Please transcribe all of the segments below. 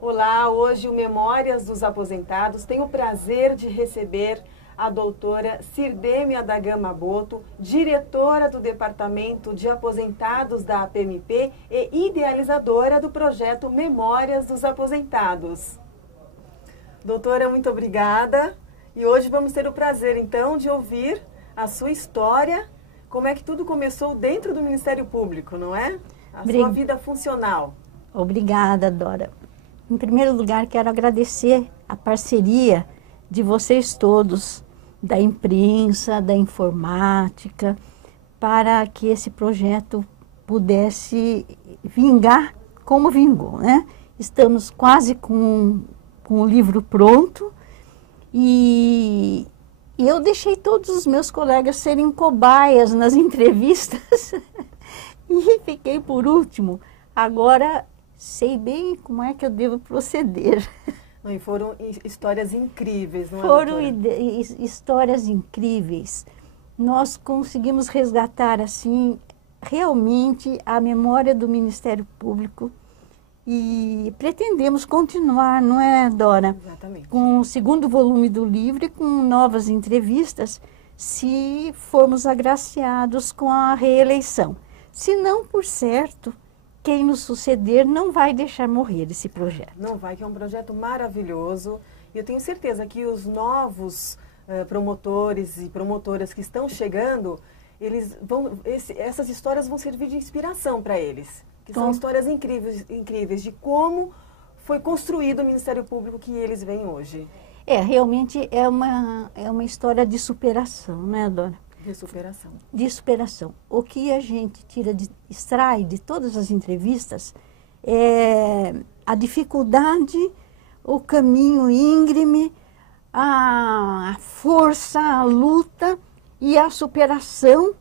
Olá, hoje o Memórias dos Aposentados tem o prazer de receber a doutora Cirdêmia da Gama Boto, diretora do Departamento de Aposentados da APMP e idealizadora do projeto Memórias dos Aposentados. Doutora, muito obrigada. E hoje vamos ter o prazer, então, de ouvir a sua história, como é que tudo começou dentro do Ministério Público, não é? A sua vida funcional. Obrigada, Dora. Em primeiro lugar, quero agradecer a parceria de vocês todos, da imprensa, da informática, para que esse projeto pudesse vingar como vingou, né? Estamos quase com o livro pronto e eu deixei todos os meus colegas serem cobaias nas entrevistas e fiquei por último. Agora sei bem como é que eu devo proceder. E foram histórias incríveis, não é, Foram histórias incríveis. Nós conseguimos resgatar, assim, realmente a memória do Ministério Público e pretendemos continuar, não é, Dora? Exatamente. Com o segundo volume do livro e com novas entrevistas, se formos agraciados com a reeleição. Se não, por certo, quem nos suceder não vai deixar morrer esse projeto. Não vai, que é um projeto maravilhoso. E eu tenho certeza que os novos promotores e promotoras que estão chegando, essas histórias vão servir de inspiração para eles. Que são histórias incríveis de como foi construído o Ministério Público que eles veem hoje. Realmente é uma história de superação, né, Dora? De superação. De superação. O que a gente extrai de todas as entrevistas é a dificuldade, o caminho íngreme, a força, a luta e a superação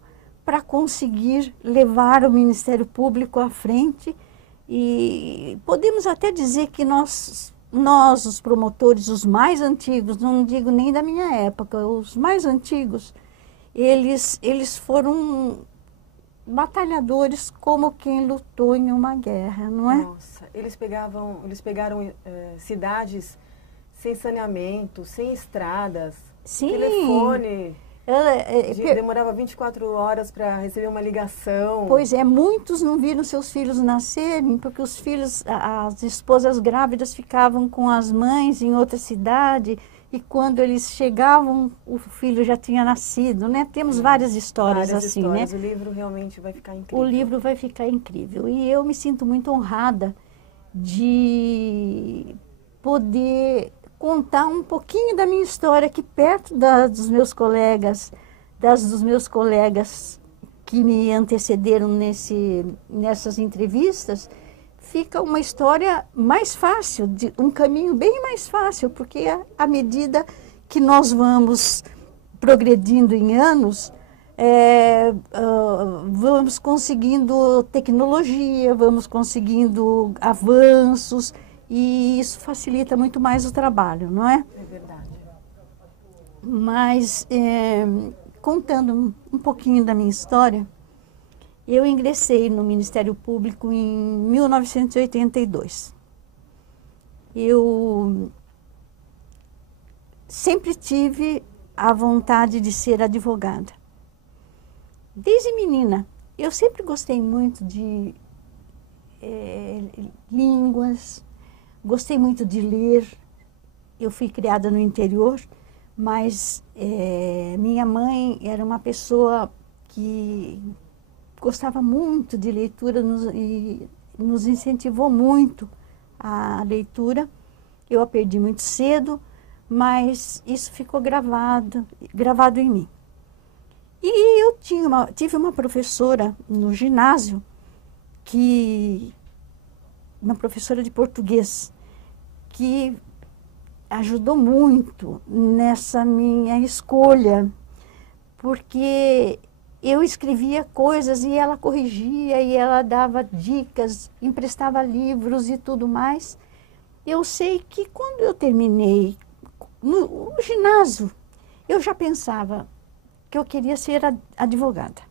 para conseguir levar o Ministério Público à frente. E podemos até dizer que nós, os promotores, os mais antigos, não digo nem da minha época, os mais antigos, eles foram batalhadores como quem lutou em uma guerra, não é? Nossa, eles pegaram cidades sem saneamento, sem estradas, Sim. Telefone, demorava 24 horas para receber uma ligação. Pois é, muitos não viram seus filhos nascerem, porque os filhos, as esposas grávidas ficavam com as mães em outra cidade, e quando eles chegavam, o filho já tinha nascido, né? Temos várias histórias assim, né? O livro realmente vai ficar incrível. O livro vai ficar incrível. E eu me sinto muito honrada de poder contar um pouquinho da minha história aqui perto dos meus colegas, dos meus colegas que me antecederam nessas entrevistas. Fica uma história mais fácil, um caminho bem mais fácil, porque à medida que nós vamos progredindo em anos, vamos conseguindo tecnologia, vamos conseguindo avanços, e isso facilita muito mais o trabalho, não é? É verdade. Mas, contando um pouquinho da minha história, eu ingressei no Ministério Público em 1982. Eu sempre tive a vontade de ser advogada. Desde menina, eu sempre gostei muito de línguas, gostei muito de ler. Eu fui criada no interior, mas minha mãe era uma pessoa que gostava muito de leitura e nos incentivou muito a leitura. Eu a perdi muito cedo, mas isso ficou gravado em mim. E eu tive uma professora no ginásio, uma professora de português, que ajudou muito nessa minha escolha, porque eu escrevia coisas e ela corrigia, e ela dava dicas, emprestava livros e tudo mais. Eu sei que quando eu terminei no ginásio, eu já pensava que eu queria ser advogada.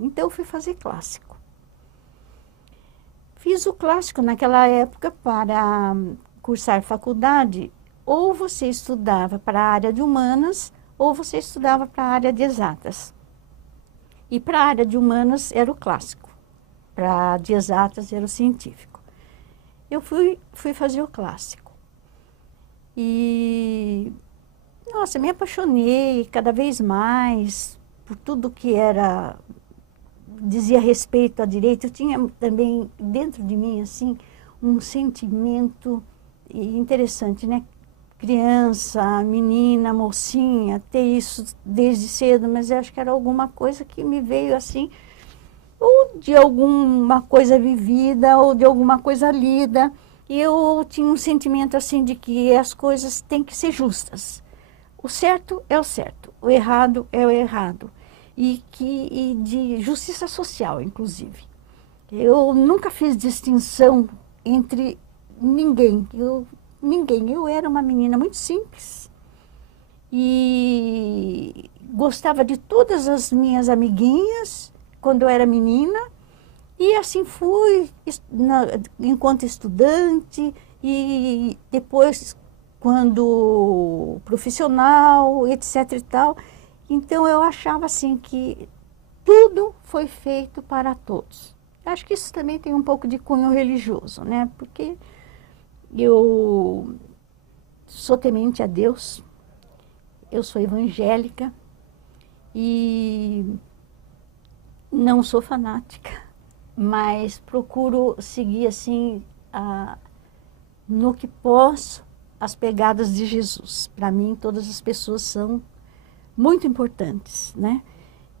Então eu fui fazer clássico. fiz o clássico naquela época para cursar faculdade. Ou você estudava para a área de humanas, ou você estudava para a área de exatas. E para a área de humanas era o clássico, para a de exatas era o científico. Eu fui fazer o clássico. E, nossa, me apaixonei cada vez mais por tudo que dizia respeito à direito. Eu tinha também dentro de mim, assim, um sentimento interessante, né? Criança, menina, mocinha, ter isso desde cedo, mas eu acho que era alguma coisa que me veio assim, ou de alguma coisa vivida, ou de alguma coisa lida. E eu tinha um sentimento assim de que as coisas têm que ser justas. O certo é o certo, o errado é o errado. E de justiça social, inclusive. Eu nunca fiz distinção entre ninguém. Eu era uma menina muito simples e gostava de todas as minhas amiguinhas quando eu era menina, e assim fui enquanto estudante e depois quando profissional, etc e tal. Então eu achava assim que tudo foi feito para todos. Acho que isso também tem um pouco de cunho religioso, né? Porque eu sou temente a Deus, eu sou evangélica e não sou fanática, mas procuro seguir assim, no que posso, as pegadas de Jesus. Para mim, todas as pessoas são muito importantes, né?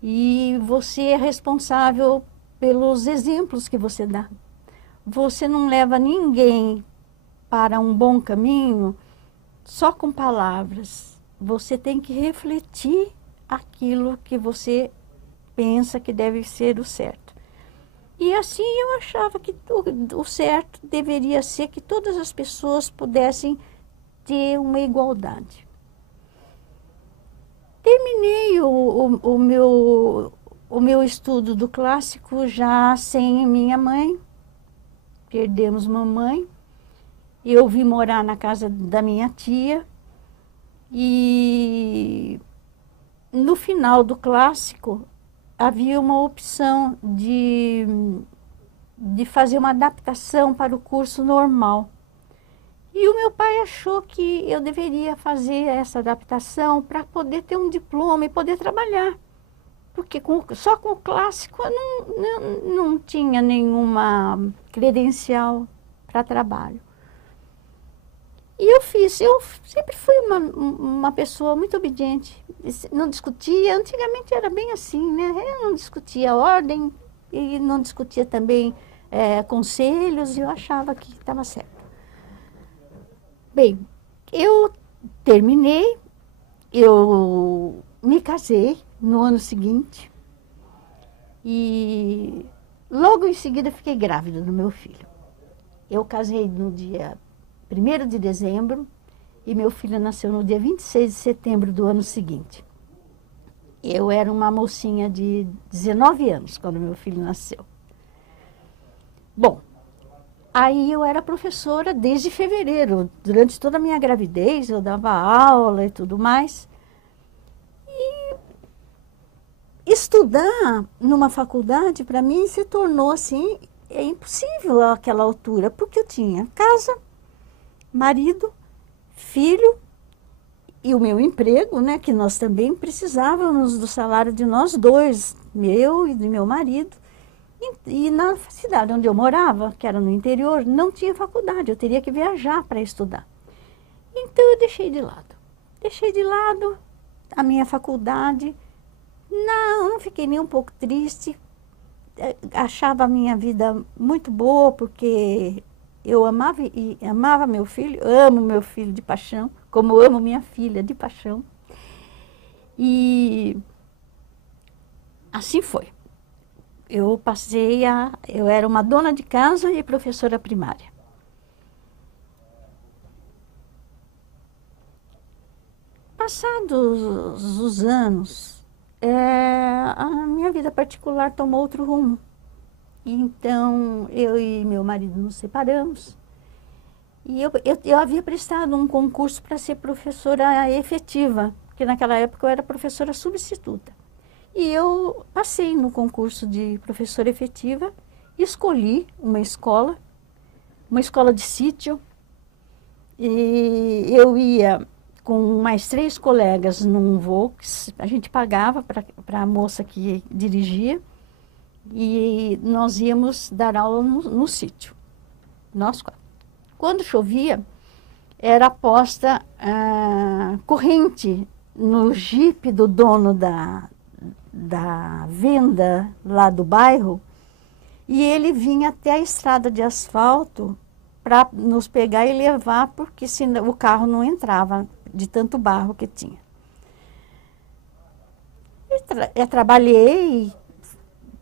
E você é responsável pelos exemplos que você dá. Você não leva ninguém para um bom caminho só com palavras. Você tem que refletir aquilo que você pensa que deve ser o certo. E assim eu achava que o certo deveria ser que todas as pessoas pudessem ter uma igualdade. Terminei o meu estudo do clássico já sem minha mãe. Perdemos mamãe. Eu vim morar na casa da minha tia. E no final do clássico havia uma opção de fazer uma adaptação para o curso normal. E o meu pai achou que eu deveria fazer essa adaptação para poder ter um diploma e poder trabalhar. Porque só com o clássico eu não tinha nenhuma credencial para trabalho. E eu sempre fui uma pessoa muito obediente, não discutia, antigamente era bem assim, né? Eu não discutia ordem e não discutia também conselhos, e eu achava que estava certo. Bem, eu terminei, eu me casei no ano seguinte e logo em seguida fiquei grávida do meu filho. Eu casei no dia 1º de dezembro e meu filho nasceu no dia 26 de setembro do ano seguinte. Eu era uma mocinha de 19 anos quando meu filho nasceu. Bom, aí eu era professora desde fevereiro. Durante toda a minha gravidez eu dava aula e tudo mais. E estudar numa faculdade para mim se tornou assim, impossível àquela altura, porque eu tinha casa, marido, filho e o meu emprego, né, que nós também precisávamos do salário de nós dois, meu e do meu marido. E na cidade onde eu morava, que era no interior, não tinha faculdade, eu teria que viajar para estudar. Então eu deixei de lado. Deixei de lado a minha faculdade. Não fiquei nem um pouco triste. Achava a minha vida muito boa, porque eu amava meu filho, amo meu filho de paixão, como amo minha filha de paixão. E assim foi. Eu era uma dona de casa e professora primária. Passados os anos, a minha vida particular tomou outro rumo. Então, eu e meu marido nos separamos. E eu havia prestado um concurso para ser professora efetiva, porque naquela época eu era professora substituta. E eu passei no concurso de professora efetiva, escolhi uma escola de sítio, e eu ia com mais 3 colegas num voo, que a gente pagava para a moça que dirigia, e nós íamos dar aula no sítio, nós 4. Quando chovia, era posta corrente no jipe do dono da venda lá do bairro, e ele vinha até a estrada de asfalto para nos pegar e levar, porque senão o carro não entrava de tanto barro que tinha. Eu trabalhei,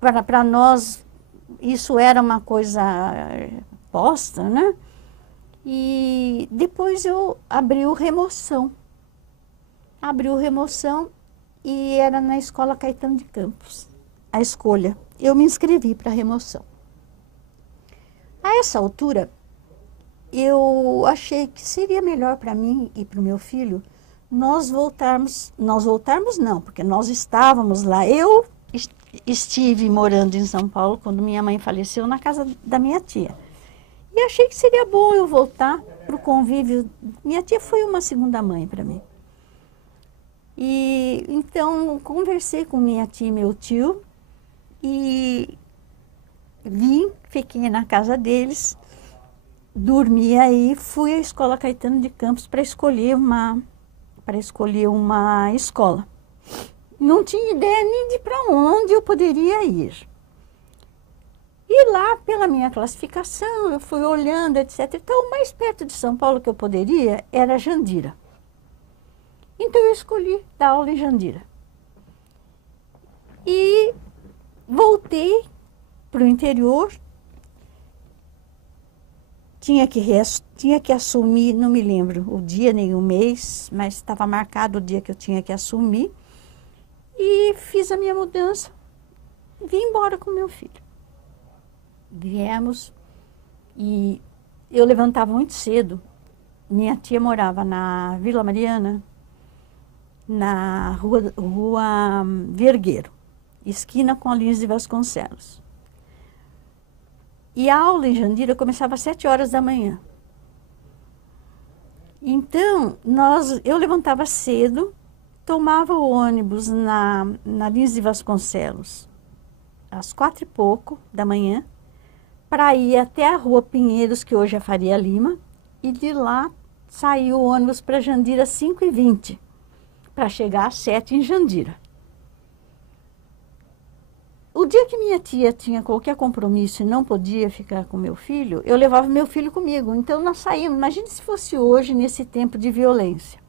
para nós isso era uma coisa posta, né? E depois eu abri o Remoção. E era na Escola Caetano de Campos, a escolha. Eu me inscrevi para a Remoção. A essa altura, eu achei que seria melhor para mim e para o meu filho nós voltarmos não, porque nós estávamos lá. Eu estive morando em São Paulo quando minha mãe faleceu na casa da minha tia. E achei que seria bom eu voltar para o convívio. Minha tia foi uma segunda mãe para mim. E então conversei com minha tia e meu tio e fiquei na casa deles, dormi aí, fui à Escola Caetano de Campos para escolher uma escola. Não tinha ideia nem de para onde eu poderia ir. E lá, pela minha classificação, eu fui olhando, etc. Então, o mais perto de São Paulo que eu poderia era Jandira. Então, eu escolhi dar aula em Jandira. E voltei para o interior. Tinha que assumir, não me lembro o dia nem o mês, mas estava marcado o dia que eu tinha que assumir. E fiz a minha mudança. Vim embora com meu filho. Viemos e eu levantava muito cedo. Minha tia morava na Vila Mariana, na rua Vergueiro, esquina com a Lins de Vasconcelos. E a aula em Jandira começava às 7 horas da manhã. Então, eu levantava cedo, tomava o ônibus na Lins de Vasconcelos, às 4 e pouco da manhã, para ir até a Rua Pinheiros, que hoje é Faria Lima, e de lá saiu o ônibus para Jandira às 5h20, para chegar às 7 em Jandira. O dia que minha tia tinha qualquer compromisso e não podia ficar com meu filho, eu levava meu filho comigo. Então nós saímos, imagine se fosse hoje, nesse tempo de violência.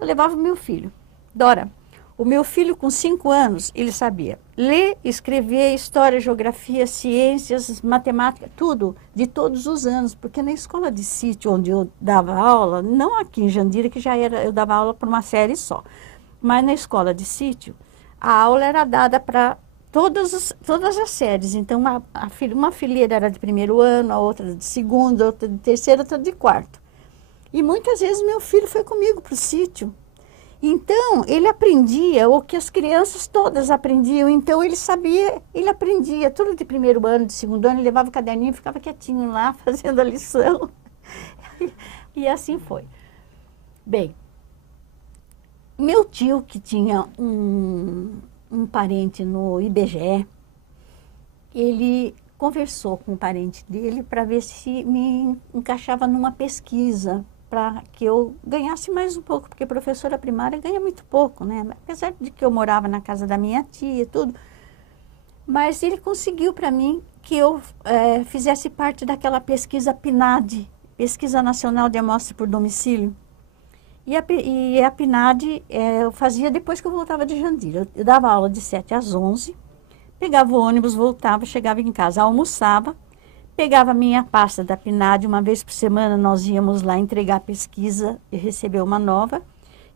Eu levava meu filho. Dora, o meu filho com 5 anos, ele sabia ler, escrever, história, geografia, ciências, matemática, tudo, de todos os anos. Porque na escola de sítio onde eu dava aula, não aqui em Jandira, que eu dava aula por uma série só, mas na escola de sítio, a aula era dada para todas as séries. Então, uma fileira era de 1º ano, a outra de 2º, outra de 3º, outra de 4º. E muitas vezes meu filho foi comigo para o sítio. Então, ele aprendia o que as crianças todas aprendiam. Então, ele aprendia tudo de 1º ano, de 2º ano, ele levava o caderninho e ficava quietinho lá, fazendo a lição. E assim foi. Bem, meu tio, que tinha um parente no IBGE, ele conversou com o parente dele para ver se me encaixava numa pesquisa, para que eu ganhasse mais um pouco, porque professora primária ganha muito pouco, né? Apesar de que eu morava na casa da minha tia e tudo. Mas ele conseguiu para mim que eu fizesse parte daquela pesquisa PNAD, Pesquisa Nacional de Amostra por Domicílio. E a PNAD eu fazia depois que eu voltava de Jandira. Eu dava aula de 7 às 11, pegava o ônibus, voltava, chegava em casa, almoçava, pegava a minha pasta da PNAD, uma vez por semana nós íamos lá entregar a pesquisa e receber uma nova.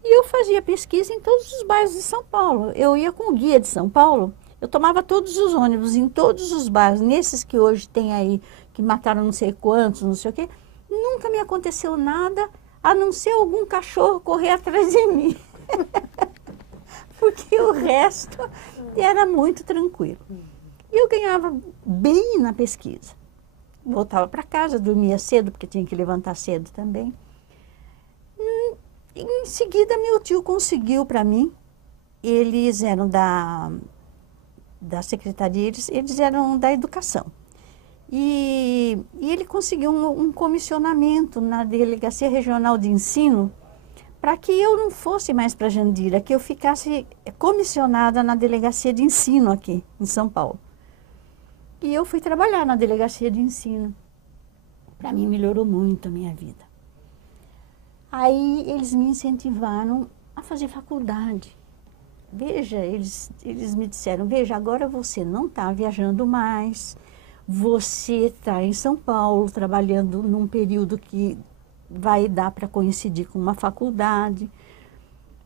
E eu fazia pesquisa em todos os bairros de São Paulo. Eu ia com o guia de São Paulo Eu tomava todos os ônibus, em todos os bairros, nesses que hoje tem aí, que mataram não sei quantos, não sei o quê. Nunca me aconteceu nada, a não ser algum cachorro correr atrás de mim. Porque o resto era muito tranquilo. E eu ganhava bem na pesquisa. Voltava para casa, dormia cedo, porque tinha que levantar cedo também. Em seguida, meu tio conseguiu para mim, eles eram da secretaria, eles eram da educação. E ele conseguiu um comissionamento na Delegacia Regional de Ensino para que eu não fosse mais para Jandira, que eu ficasse comissionada na Delegacia de Ensino aqui em São Paulo. E eu fui trabalhar na Delegacia de Ensino. Para mim, melhorou muito a minha vida. Aí eles me incentivaram a fazer faculdade. Veja, eles me disseram, veja, agora você não está viajando mais, você está em São Paulo, trabalhando num período que vai dar para coincidir com uma faculdade.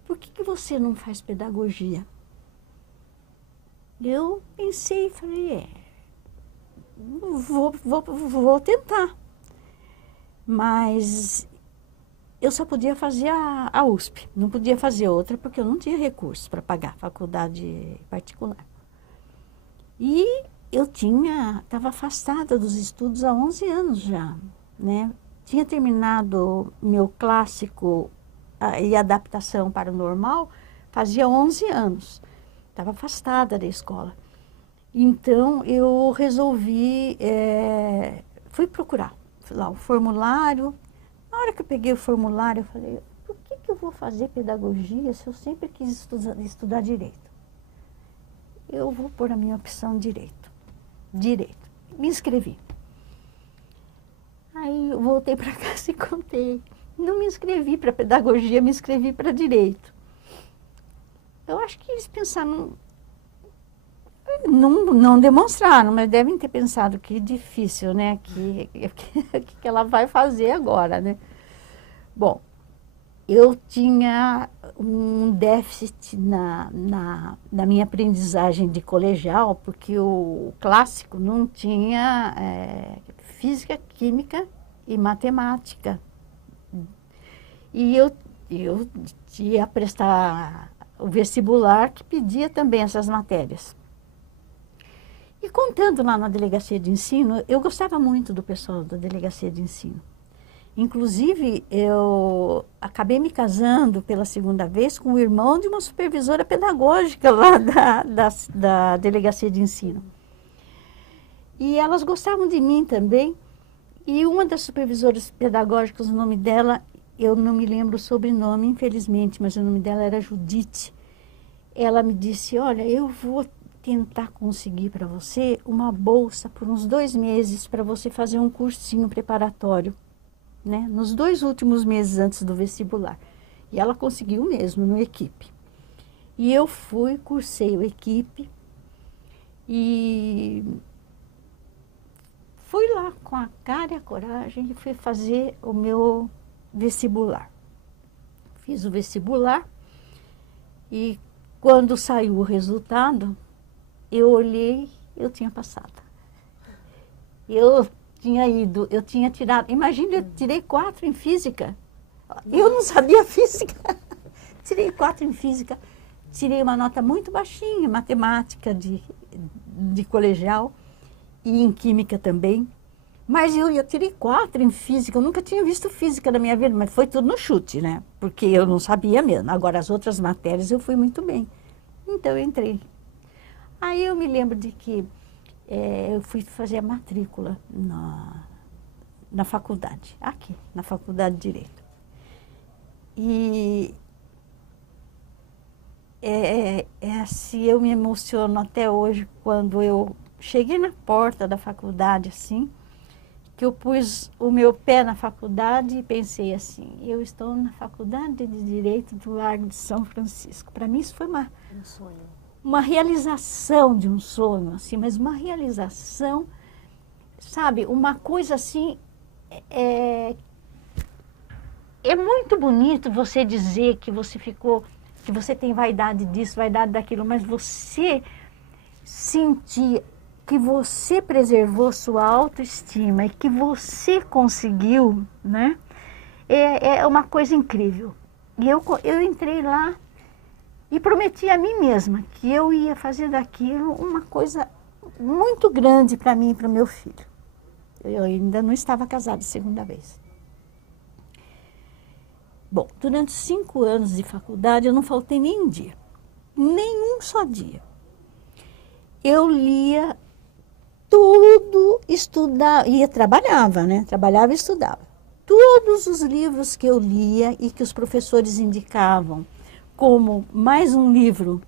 Por que você não faz pedagogia? Eu pensei e falei, vou tentar. Mas eu só podia fazer a USP, não podia fazer outra, porque eu não tinha recursos para pagar faculdade particular. E eu estava afastada dos estudos há 11 anos já, né? Tinha terminado meu clássico e adaptação para o normal, fazia 11 anos. Estava afastada da escola. Então, eu resolvi, fui procurar lá o formulário. Na hora que eu peguei o formulário, eu falei, por que eu vou fazer pedagogia se eu sempre quis estudar direito? Eu vou pôr a minha opção direito. Direito. Me inscrevi. Aí eu voltei para casa e contei. Não me inscrevi para pedagogia, me inscrevi para direito. Eu acho que eles pensaram, não demonstraram, mas devem ter pensado que difícil, né? Que ela vai fazer agora, né? Bom, eu tinha um déficit na minha aprendizagem de colegial, porque o clássico não tinha física, química e matemática. E eu ia prestar o vestibular que pedia também essas matérias. E contando lá na Delegacia de Ensino, eu gostava muito do pessoal da Delegacia de Ensino. Inclusive, eu acabei me casando pela segunda vez com o irmão de uma supervisora pedagógica lá da Delegacia de Ensino. E elas gostavam de mim também. E uma das supervisoras pedagógicas, o nome dela, eu não me lembro o sobrenome, infelizmente, mas o nome dela era Judite. Ela me disse, olha, eu vou tentar conseguir para você uma bolsa por uns 2 meses para você fazer um cursinho preparatório, né? Nos 2 últimos meses antes do vestibular. E ela conseguiu mesmo no Equipe. E eu fui, cursei o Equipe e fui lá com a cara e a coragem e fui fazer o meu vestibular. Fiz o vestibular e quando saiu o resultado, eu olhei, eu tinha passado. Eu tinha tirado, imagina, eu tirei 4 em física. Eu não sabia física. Tirei 4 em física, tirei uma nota muito baixinha em matemática de colegial e em química também. Mas eu tirei 4 em física, eu nunca tinha visto física na minha vida, mas foi tudo no chute, né? Porque eu não sabia mesmo. Agora, as outras matérias eu fui muito bem. Então, eu entrei. Aí eu me lembro de que eu fui fazer a matrícula na faculdade, aqui, na Faculdade de Direito. E assim, eu me emociono até hoje quando eu cheguei na porta da faculdade, assim, que eu pus o meu pé na faculdade e pensei assim, eu estou na Faculdade de Direito do Largo de São Francisco. Para mim isso foi um sonho. Uma realização de um sonho, assim, mas uma realização, sabe, uma coisa assim, é muito bonito você dizer que você ficou, que você tem vaidade disso, vaidade daquilo, mas você sentir que você preservou sua autoestima e que você conseguiu, né? É uma coisa incrível. E eu entrei lá e prometi a mim mesma que eu ia fazer daquilo uma coisa muito grande para mim e para o meu filho. Eu ainda não estava casada a segunda vez. Bom, durante 5 anos de faculdade eu não faltei nem um dia. Nem um só dia. Eu lia tudo, estudava, trabalhava, né? Trabalhava e estudava. Todos os livros que eu lia e que os professores indicavam como mais um livro,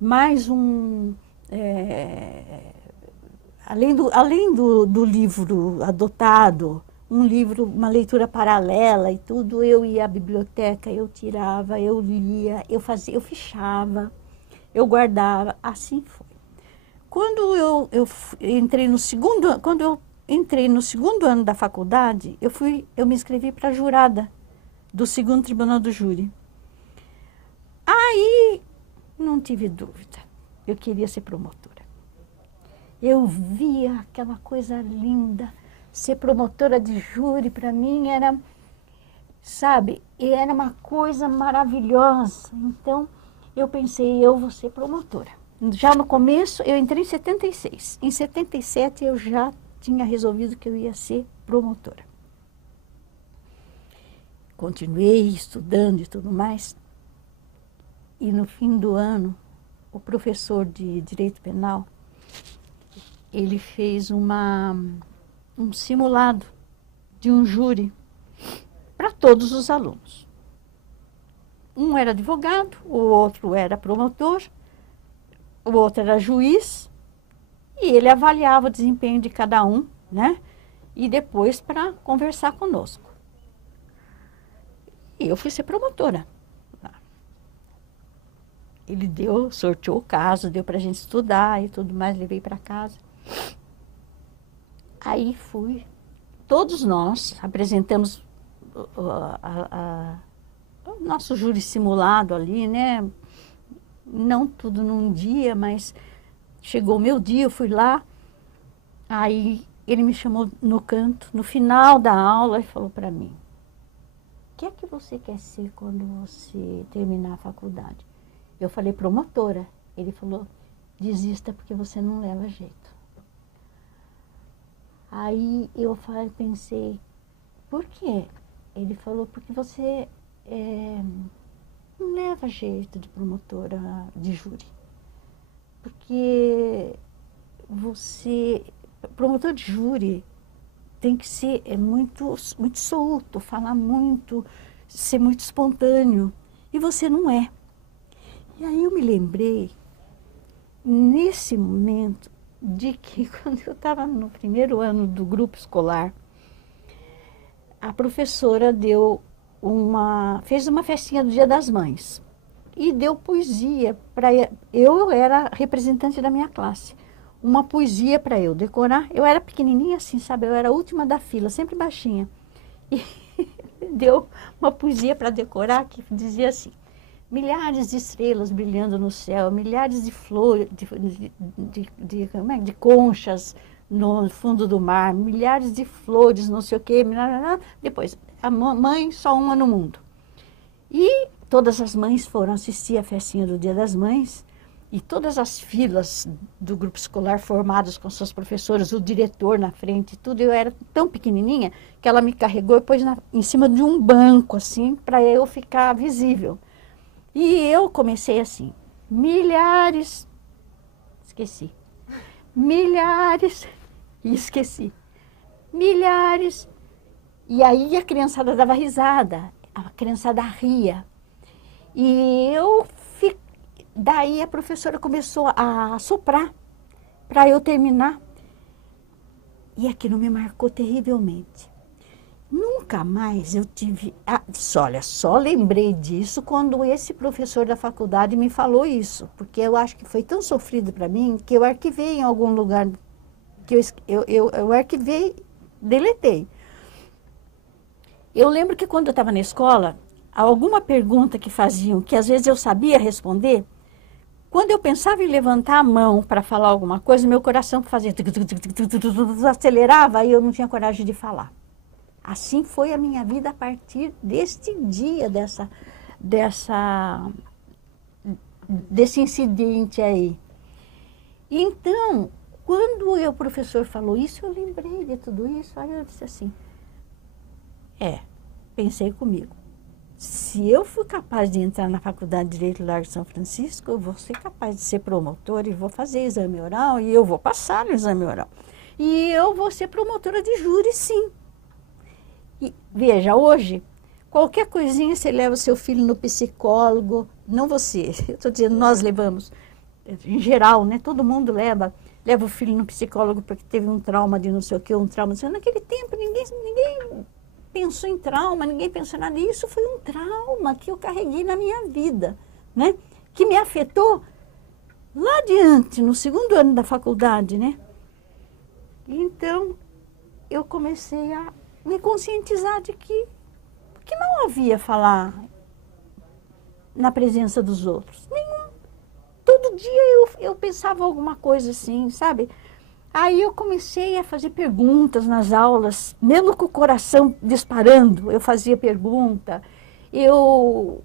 mais um... além do livro adotado, um livro, uma leitura paralela e tudo, eu ia à biblioteca, eu tirava, eu lia, eu fichava, eu guardava, assim foi. Quando eu entrei no segundo ano da faculdade, eu me inscrevi para jurada do segundo tribunal do júri. Aí não tive dúvida, eu queria ser promotora. Eu via aquela coisa linda, ser promotora de júri para mim era, sabe, era uma coisa maravilhosa. Então eu pensei, eu vou ser promotora. Já no começo, eu entrei em 76. Em 77 eu já tinha resolvido que eu ia ser promotora. Continuei estudando e tudo mais. E no fim do ano, o professor de Direito Penal, ele fez um simulado de um júri para todos os alunos. Um era advogado, o outro era promotor, o outro era juiz, e ele avaliava o desempenho de cada um, né? E depois para conversar conosco. E eu fui ser promotora. Ele sorteou o caso, deu para a gente estudar e tudo mais, levei para casa. Aí todos nós apresentamos o nosso júri simulado ali, né? Não tudo num dia, mas chegou o meu dia, eu fui lá. Aí ele me chamou no canto, no final da aula, e falou para mim: o que é que você quer ser quando você terminar a faculdade? Eu falei: promotora. Ele falou: desista porque você não leva jeito. Aí eu pensei: por quê? Ele falou: porque você não leva jeito de promotora de júri. Porque promotor de júri tem que ser muito solto, falar muito, ser muito espontâneo. E você não é. E aí eu me lembrei, nesse momento, de que quando eu estava no primeiro ano do grupo escolar, a professora fez uma festinha do Dia das Mães e deu poesia para eu era representante da minha classe, uma poesia para eu decorar. Eu era pequenininha assim, sabe? Eu era a última da fila, sempre baixinha. E deu uma poesia para decorar que dizia assim: milhares de estrelas brilhando no céu, milhares de flores, de conchas no fundo do mar, milhares de flores, não sei o quê. Depois, a mãe, só uma no mundo. E todas as mães foram assistir a festinha do Dia das Mães, e todas as filas do grupo escolar formadas com suas professoras, o diretor na frente, tudo. Eu era tão pequenininha que ela me carregou e pôs em cima de um banco, assim, para eu ficar visível. E eu comecei assim: milhares, esqueci, milhares, e esqueci, milhares. E aí a criançada dava risada, a criançada ria. E daí a professora começou a soprar para eu terminar. E aquilo me marcou terrivelmente. Nunca mais eu tive... olha, só lembrei disso quando esse professor da faculdade me falou isso, porque eu acho que foi tão sofrido para mim que eu arquivei em algum lugar, que eu arquivei, deletei. Eu lembro que quando eu estava na escola, alguma pergunta que faziam, que às vezes eu sabia responder, Quando eu pensava em levantar a mão para falar alguma coisa, meu coração fazia acelerava e eu não tinha coragem de falar. Assim foi a minha vida a partir deste dia, desse incidente aí. Então, quando o professor falou isso, eu lembrei de tudo isso. Aí eu disse assim, pensei comigo. Se eu fui capaz de entrar na Faculdade de Direito do Largo de São Francisco, eu vou ser capaz de ser promotora e vou fazer exame oral e eu vou passar no exame oral. E eu vou ser promotora de júri, sim. E, veja, hoje, qualquer coisinha você leva o seu filho no psicólogo, não você, eu estou dizendo, nós levamos, em geral, né? Todo mundo leva o filho no psicólogo porque teve um trauma de não sei o que, um trauma, naquele tempo ninguém pensou em trauma, ninguém pensou nada. Isso foi um trauma que eu carreguei na minha vida, né? Que me afetou lá adiante, no segundo ano da faculdade, né? Então, eu comecei a me conscientizar de que não havia falar na presença dos outros. Nenhum. Todo dia eu pensava alguma coisa assim, sabe? Aí eu comecei a fazer perguntas nas aulas, mesmo com o coração disparando, eu fazia pergunta. Eu